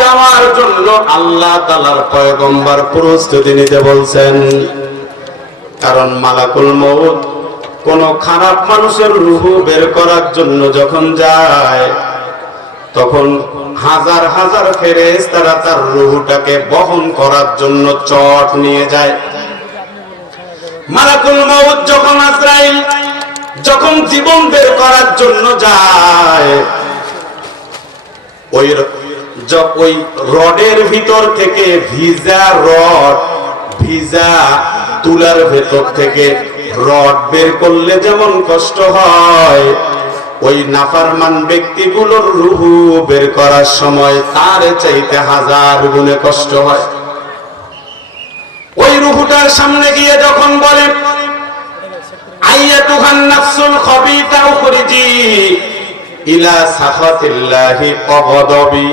যাওয়ার জন্য আল্লাহ তালার প্রস্তুতি নিতে বলছেন। কারণ মালাকুল মৌত কোন খারাপ মানুষের রুহু বের করার জন্য যখন যায়, তখন হাজার হাজার ফেরেস তারা তার রুহুটাকে বহন করার জন্য চট নিয়ে যায়। মালাকুল মৌত যখন আজরাইল যখন জীবন বের করার জন্য যায়, ওই ওই রডের ভিতর থেকে ভিজা রড, ভিজা তুলার ভেতর থেকে রড বের করলে যেমন কষ্ট হয়, ওই নাফারমান ব্যক্তিগুলোর রুহু বের করার সময় তার চাইতে হাজার গুণে কষ্ট হয়। ওই রুহুটার সামনে গিয়ে যখন বলে, আইয়াতুহান নাফসুল খবিতা উখরিজি ইলা সাখাতিল্লাহি অগদবি।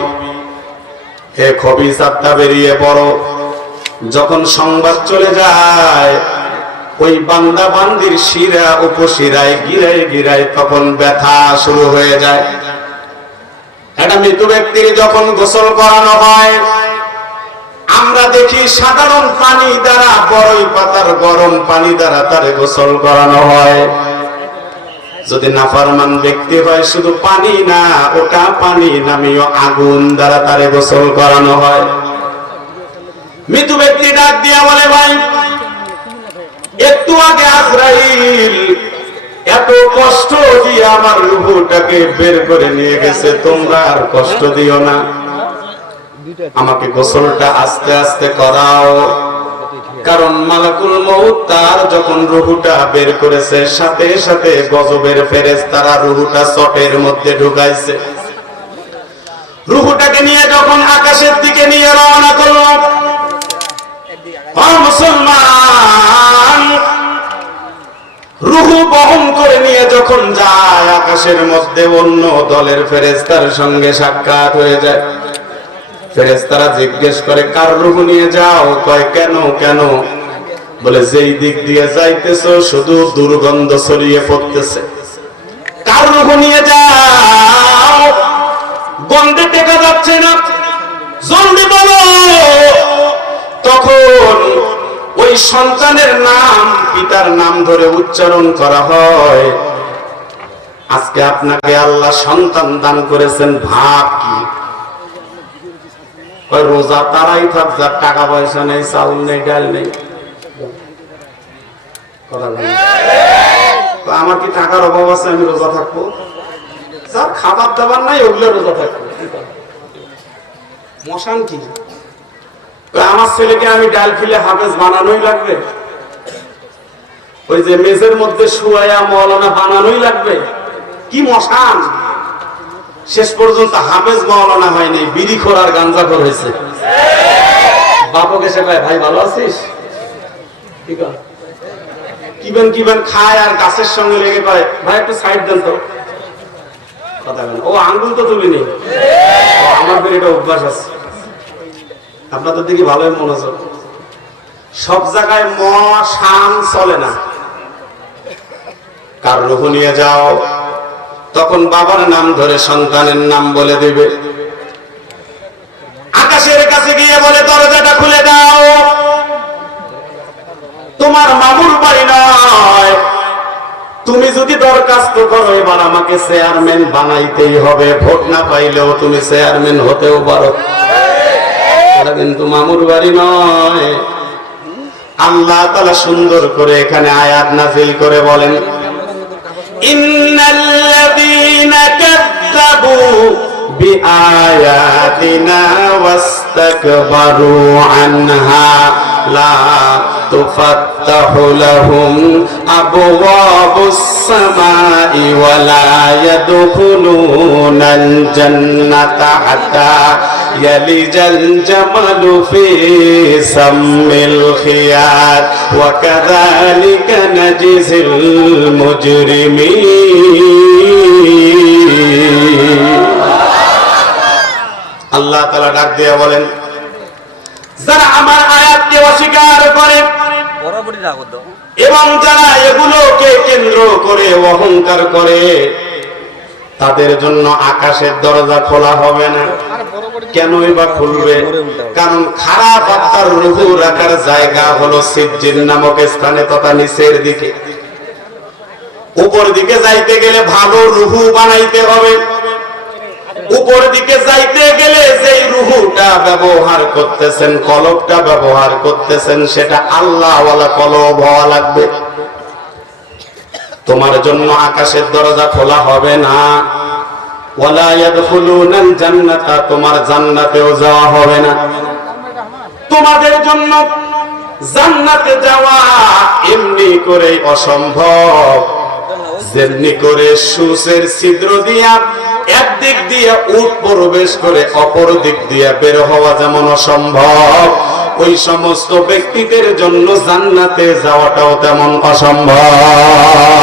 হে খবিস আত্মা বেরিয়ে পড়ো। যখন সংবাদ চলে যায়, ওই বান্দা বান্দির শিরা উপশিরায় গিরায় গিরায় তখন ব্যথা শুরু হয়ে যায়। একটা মৃত ব্যক্তির যখন গোসল করানো হয়, আমরা দেখি সাধারণ পানি দ্বারা বড়ই পাতার গরম পানি দ্বারা তারে গোসল করানো হয়। যদি নাফারমান ব্যক্তি হয়, শুধু পানি না, ওটা পানি নামিও আগুন দ্বারা তারে গোসল করানো হয়। মৃত্যু ব্যক্তি ডাক দিয়া বলে, ভাই, একটু আগে আজরাইল এত কষ্ট দিয়ে আমার রুহুটাকে বের করে নিয়ে গেছে, তোমরা আর কষ্ট দিও না। আমাকে গোসলটা আস্তে আস্তে করাও। কারণ মালাকুল মৌত তার যখন রুহুটা বের করেছে, সাথে সাথে গজবের ফেরেস তারা রুহুটা চটের মধ্যে ঢুকাইছে। রুহুটাকে নিয়ে যখন আকাশের দিকে নিয়ে রওনা করল মুসলমান, রুহু বহন করে নিয়ে যখন যায়, আকাশের মধ্যে অন্য দলের ফেরেস্তার সঙ্গে সাক্ষাৎ হয়ে যায়। ফেরেস্তারা জিজ্ঞেস করে, কার রুহু নিয়ে যাও? কয়, কেন কেন? বলে, যেই দিক দিয়ে যাইতেছো, শুধু দুর্গন্ধ ছড়িয়ে পড়তেছে। কার রুহু নিয়ে যাও? গন্ধে টেকা যাচ্ছে না। জলদি বলো। তখন ওই সন্তানের নাম, পিতার নাম ধরে উচ্চারণ করা হয়, আজকে আপনাকে আল্লাহ সন্তান দান করেছেন ভাব কি ওই রোজা তারাই থাক, যার টাকা পয়সা নেই চাউল নেই, ডাল নেই। আমার কি টাকার অভাব আছে, আমি রোজা থাকব? যার খাবার দাবার নাই, ওগুলো রোজা থাকব। মশান কি? আমার ছেলেকে আমি ডাল ফিলে হাফেজ বানানোই লাগবে। ওই যে মেজের মধ্যে শুয়ায়া মৌলানা বানানোই লাগবে। কি মশান? শেষ পর্যন্ত হাফেজ মাওলানা হয়নি বিড়ি খোর আর গাঞ্জা খোর হয়েছে। বাপক এসে কয়, ভাই, ভালো আছিস? কিবেন কিবেন, খায় আর গাছের সঙ্গে লেগে কয়, ভাই, একটু সাইড দেন তো। কথা ও, আঙ্গুল তো তুলিনি আমার ফের এটা অভ্যাস আছে। আপনাদের দিকে ভালোই মনোযোগ। সব জায়গায় ম শান চলে না। কার রুহু নিয়ে যাও। তখন বাবার নাম ধরে সন্তানের নাম বলে দিবে। আকাশের কাছে গিয়ে বলে, দরজাটা খুলে দাও। তোমার মামুর বাড়ি নয়। তুমি যদি দরখাস্ত করো, এবার আমাকে চেয়ারম্যান বানাইতেই হবে। ভোট না পাইলেও তুমি চেয়ারম্যান হতেও পারো। কিন্তু মামুর বাড়ি নয়। আল্লাহ তালা সুন্দর করে এখানে আয়াত নাজিল করে বলেন إن الذين كذبوا بآياتنا واستكبروا عنها لا تفتح لهم أبواب السماء ولا يدخلون الجنة حتى يلج الجمل في سم الخياط وكذلك نجزي المجرمين আল্লাহ তালা ডাক দিয়ে বলেন যারা আমার আয়াতকে অস্বীকার করে বরাবরই রাখো দাও এবং যারা এগুলোকে কেন্দ্র করে অহংকার করে তাদের জন্য আকাশের দরজা খোলা হবে না কেনই বা খুলবে? কারণ খারাপ আত্মার রুহু রাখার জায়গা হলো সিজ্জিন নামক স্থানে তথা নিচের দিকে। উপর দিকে যাইতে গেলে ভালো রুহু বানাইতে হবে। উপর দিকে যাইতে গেলে যেই রুহুটা ব্যবহার করতেছেন, কলবটা ব্যবহার করতেছেন, সেটা আল্লাহ ওয়ালা কলব হওয়া লাগবে। তোমার জন্য আকাশের দরজা খোলা হবে না। তোমার জান্নাতেও যাওয়া হবে না। তোমাদের জন্য জান্নাতে যাওয়া এমনি করে অসম্ভব। যেমনি করে সুসের ছিদ্র দিয়া একদিক দিয়ে উট প্রবেশ করে, অপর দিক দিয়ে বের হওয়া যেমন অসম্ভব। ওই সমস্ত ব্যক্তিদের জন্য জান্নাতে যাওয়াটাও তেমন অসম্ভব।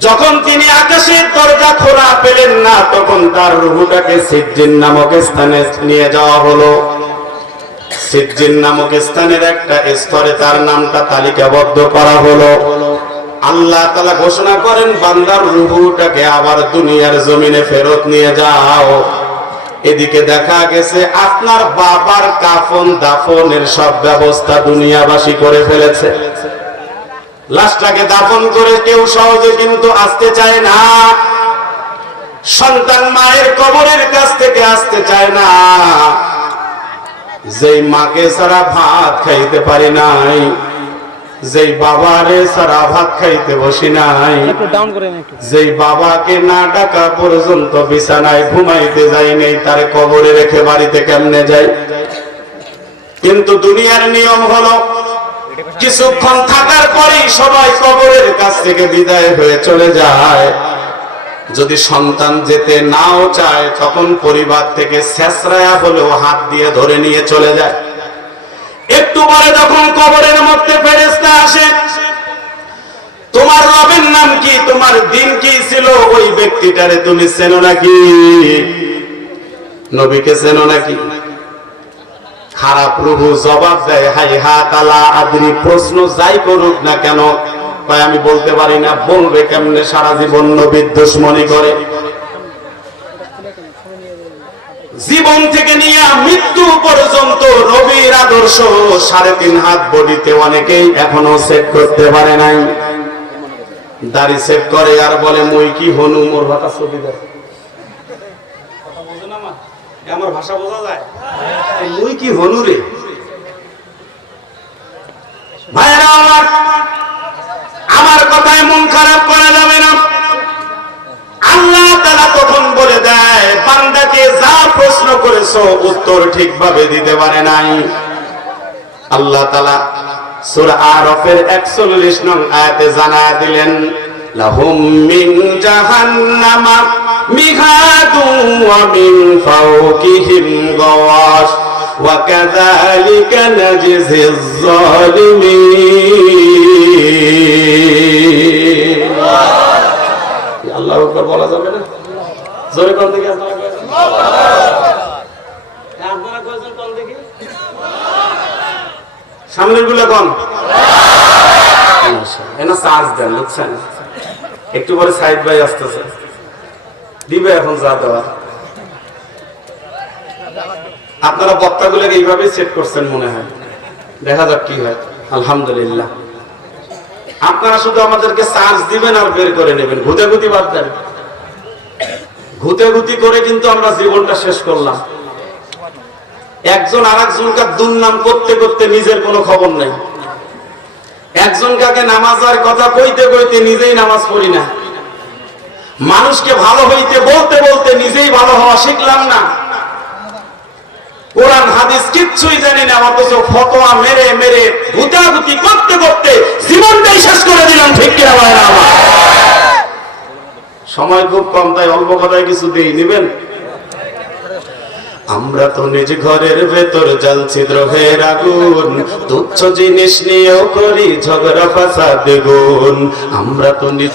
যখন তিনি আকাশের দরজা খোলা পেলেন না, তখন তার রুহুটাকে সিজ্জিন নামক স্থানে নিয়ে যাওয়া হলো। সিজ্জিন নামক স্থানের একটা স্তরে তার নামটা তালিকাবদ্ধ করা হলো। আল্লাহ তালা ঘোষণা করেন, বান্দার রুহুটাকে আবার দুনিয়ার জমিনে ফেরত নিয়ে যাও। এদিকে দেখা গেছে, আপনার বাবার কাফন দাফনের সব ব্যবস্থা দুনিয়াবাসী করে ফেলেছে। লাশটাকে দাফন করে কেউ সহজে কিন্তু আসতে চায় না। সন্তান মায়ের কবরের কাছ থেকে আসতে চায় না। যেই মাকে সারা ভাত খাইতে পারি নাই যেই বাবারে সারা ভাত খাইতে বসি নাই যেই বাবাকে না ডাকা পর্যন্ত বিছানায় ঘুমাইতে যাই নেই তার কবরে রেখে বাড়িতে কেমনে যাই? কিন্তু দুনিয়ার নিয়ম হলো কিছুক্ষণ থাকার পরেই সবাই কবরের কাছ থেকে বিদায় হয়ে চলে যায়। যদি সন্তান যেতে নাও চায় তখন পরিবার থেকে শেষরায়া হলেও হাত দিয়ে ধরে নিয়ে চলে যায়। একটু পরে যখন কবরের মধ্যে ফেরেস্তা আসে, তোমার রবের নাম কি? তোমার দিন কি ছিল? ওই ব্যক্তিটারে তুমি চেনো নাকি? নবীকে চেনো নাকি? খারাপ প্রভু জবাব দেয়, হাই হা তালা আদরি, প্রশ্ন যাই করুক না কেন? আমি বলতে পারি না, বলবে কেমনে সারা জীবন নবীর দুশ্মনী করে? জীবন থেকে নিয়ে মৃত্যু পর্যন্ত রবির আদর্শ সাড়ে তিন হাত বডিতে অনেকেই এখনও সেট করতে পারে নাই। দাড়ি সেট করে আর বলে, মই কি হনু? মোর ভাতা ছবি আমার ভাষা বোঝা যায়? মুই কি হনু রে? ভাইরা আমার করেছ উত্তর ঠিকভাবে দিতে পারে নাই। আল্লাহ তালা সূরা আরফের 41 নং আয়াতে জানা দিলেন, লাহুম মিন জাহান্নামা মিহাদু ওয়া মিন ফাওকিহিম গাওয়াশ, ওয়া কাযালিকা নাজজিজ জালিমিন আল্লাহর উপর বলা যাবে না? জোরে কোন দিকে আপনারা কয়েছেন? হ্যাঁ, আপনারা কয়েছেন কোন দিকে? সামনেরগুলো বুঝছেন? একটু পরে সাইড বাই আসতেছে। দিবে এখন যা দেওয়া। আপনারা বক্তাগুলোকে এইভাবে সেট করছেন মনে হয়। দেখা যাক কি হয়। আলহামদুলিল্লাহ। আপনারা শুধু আমাদেরকে চার্জ দিবেন আর বের করে নেবেন। ঘুতে ঘুতি বাদ দেন। ঘুতে ঘুতি করে কিন্তু আমরা জীবনটা শেষ করলাম। একজন আর একজনকে দুর্নাম করতে করতে নিজের কোনো খবর নাই। একজন কাকে নামাজের কথা কইতে কইতে নিজেই নামাজ পড়ি না। মানুষকে ভালো হইতে বলতে বলতে নিজেই ভালো হওয়া শিখলাম না। কোরআন, হাদিস কিচ্ছুই জানি না আমার অথচ ফতোয়া মেরে মেরে গুতাগুতি করতে করতে জীবনটাই শেষ করে দিলাম, ঠিক কিনা সময় খুব কম, তাই অল্প কথায় কিছু দেই, নিবেন? আমরা তো নিজ ঘরের ভেতর জ্বালছি দ্রোহের আগুন। তুচ্ছ জিনিস নিয়েও করি ঝগড়া ফাঁসা দেগুন আমরা তো নিজ